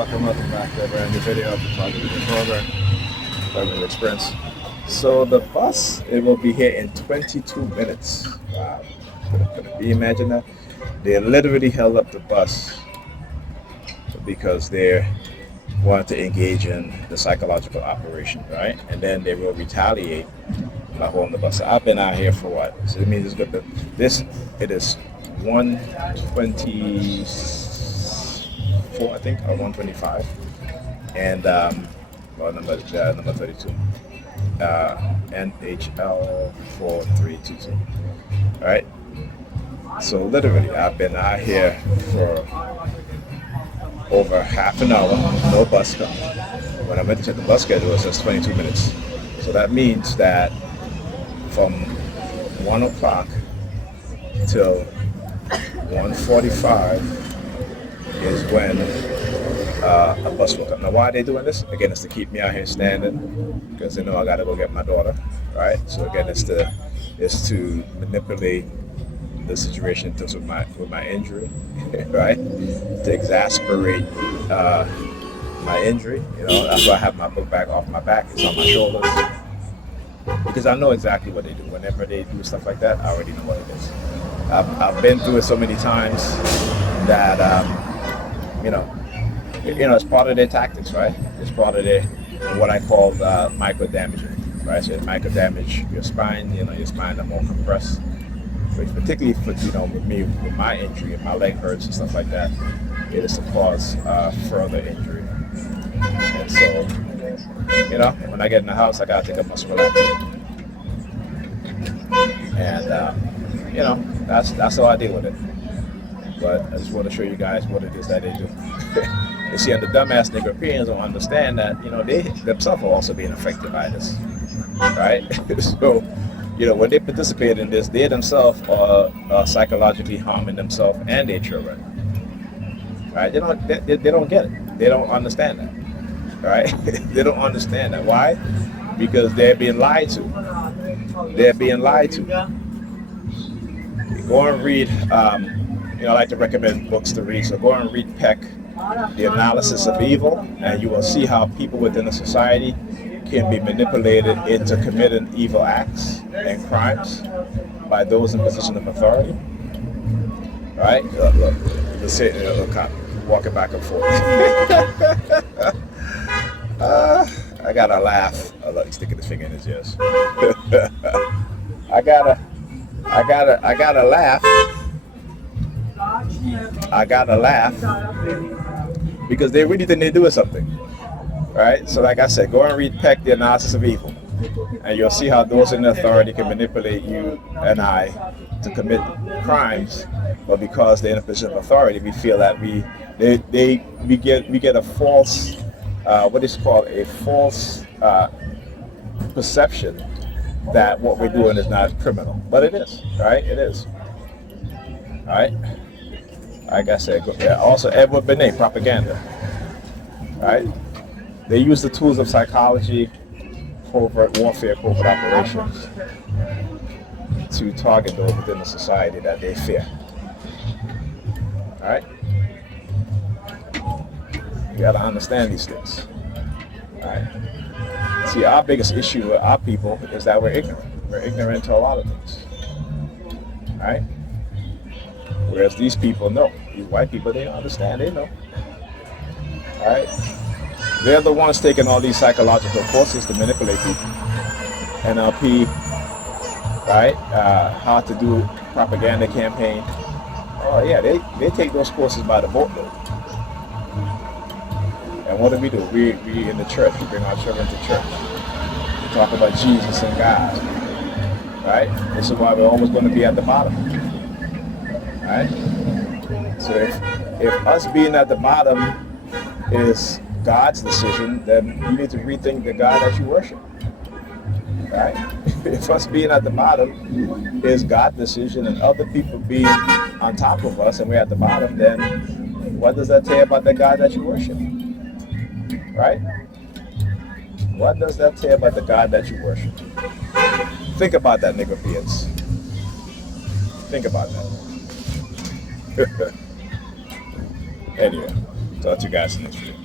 Welcome back to a brand new video of the Positive Program, Learning Experience. So the bus, it will be here in 22 minutes. Wow. Can you imagine that? They literally held up the bus because they wanted to engage in the psychological operation, right? And then they will retaliate by holding the bus. So I've been out here for what? So it means it's good. It is 124, I think, or 125, and number 32, NHL 4322. All right. So literally, I've been out here for over half an hour, no bus coming. When I went to check the bus schedule, it says 22 minutes. So that means that from 1 o'clock till 1:45 is when a bus will come. Now, why are they doing this? Again, it's to keep me out here standing because they know I gotta go get my daughter, right? So again, it's to manipulate the situation with my injury, right? To exasperate my injury. You know, that's why I have my book bag off my back. It's on my shoulders because I know exactly what they do. Whenever they do stuff like that, I already know what it is. I've been through it so many times that it's part of their tactics, right? It's part of their what I call micro damaging, right? So it micro damage your spine. Your spine are more compressed. Particularly for with me, with my injury, and my leg hurts and stuff like that, it is to cause further injury. And so, when I get in the house, I gotta take a muscle relaxer, and that's how I deal with it. But I just want to show you guys what it is that they do. You see, and the dumbass Europeans don't understand that they themselves are also being affected by this, right? So. When they participate in this, they themselves are psychologically harming themselves and their children. Right? They don't get it. They don't understand that. Right? They don't understand that. Why? Because they're being lied to. They're being lied to. Go and read. I like to recommend books to read. So go and read Peck, The Analysis of Evil, and you will see how people within a society can be manipulated into committing evil acts and crimes by those in position of authority. Right? Look, let's say walking back and forth. I gotta laugh. Oh, look, he's sticking his finger in his ears. I gotta laugh. I gotta laugh because they really think they're doing something. Right? So like I said, go and read Peck, The Analysis of Evil, and you'll see how those in authority can manipulate you and I to commit crimes, but because they're in a position of authority, we feel that we get a false, what is called a false perception that what we're doing is not criminal, but it is, right? It is. All right? Like I said, also Edward Benet, propaganda, right? They use the tools of psychology, covert warfare, covert operations to target those within the society that they fear. All right? You got to understand these things. All right? See, our biggest issue with our people is that we're ignorant. We're ignorant to a lot of things. All right? Whereas these people know. These white people, they understand. They know. All right? They're the ones taking all these psychological courses to manipulate people. NLP, right? How to do propaganda campaign. Oh yeah, they take those courses by the boatload. And what do? We in the church, we bring our children to church. We talk about Jesus and God. Right? This is why we're always going to be at the bottom. Right? So if us being at the bottom is God's decision, then you need to rethink the God that you worship. Right? If us being at the bottom is God's decision and other people being on top of us and we're at the bottom, then what does that tell about the God that you worship? Right? What does that tell about the God that you worship? Think about that, Europeans. Think about that. Anyway, talk to you guys in the next video.